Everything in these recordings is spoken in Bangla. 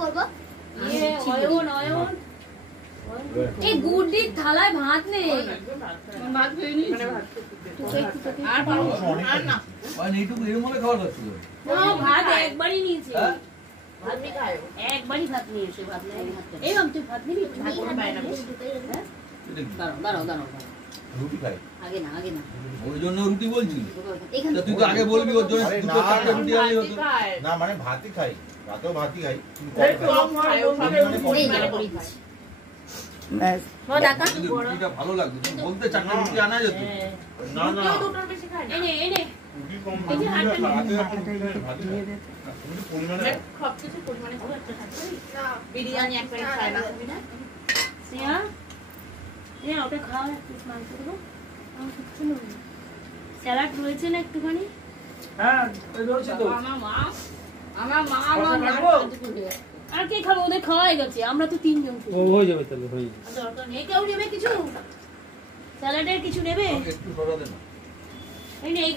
করবো এই গুড়ির থালায় ভাত নেই। ভাত খেয়ে নিই আর না এইটুকু এর মধ্যে খাবার খাচ্ছিল। ভাত একবারই নিয়েছি, ভাত নি খায় একবারই ভাত নিয়েছে। ভাত নেই এই মাম তুই ভাত নিবি? দাঁড়াও দাঁড়াও রুটি খাই আগে না আগে না ওই জন্য রুটি বলছি। তুই তো আগে বলবি ওর জন্য দুটো চারটে রুটি আনলি হতো না, মানে ভাতই খাই, রাতেও ভাতই খাই। রুটিটা ভালো লাগতো, বলতে চারটে রুটি আনা যেত। না না, দুটোর বেশি খায় না এনে এনে রুটি কম খাই, পরিমাণে সবকিছু পরিমাণে খুব একটা খাচ্ছে না। বিরিয়ানি এক প্লেট খায় না তুমি না সিয়া সিয়া ওটা খাও, একটু মাংস দেবো। স্যালাড রয়েছে না একটুখানি? হ্যাঁ রয়েছে তো। আমার মা আর কে খাবো? ওদের খাওয়াই গেছে, আমরা তো তিনজন। ও হয়ে যাবে তাহলে, হয়ে যাবে। দরকার নেই। কেউ নেবে কিছু? স্যালাডের কিছু নেবে? একটু সরা দে না।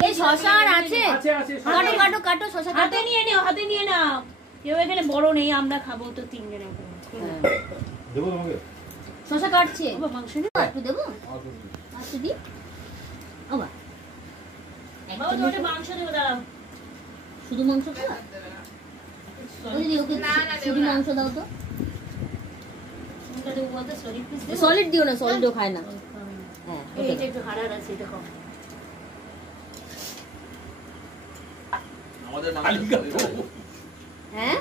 এই শসা আর আছে? আছে আছে কাটো কাটো কাটো শসা হাতে নিয়ে নাও, হাতে নিয়ে নাও। কেউ এখানে বড় নেই, আমরা খাবো তো তিনজনে। দেবো তোমাকে? শসা কাটছে মাংস নেই, একটু দেবো। একটু দি বাবা, একটা মাংস দেবো। দাঁড়াও, শুধু মাংস খাওয়া? ওকে শুধু মাংস দাও তো। সলিড দিও না, সলিডও খায় না। হ্যাঁ এটা একটু হাড় আছে, এটা খাও। আমাদের মালিকা হ্যাঁ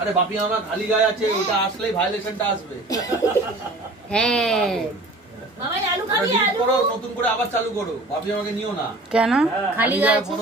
আরে বাপি আমার খালি গায়ে আছে, ওটা আসলেই ভায়োলেশনটা আসবে। হ্যাঁ বাবা আলু খাবি? আলু করো, নতুন করে আবার চালু করো। বাপি আমাকে নিও না কেন? খালি গায়ে আছে।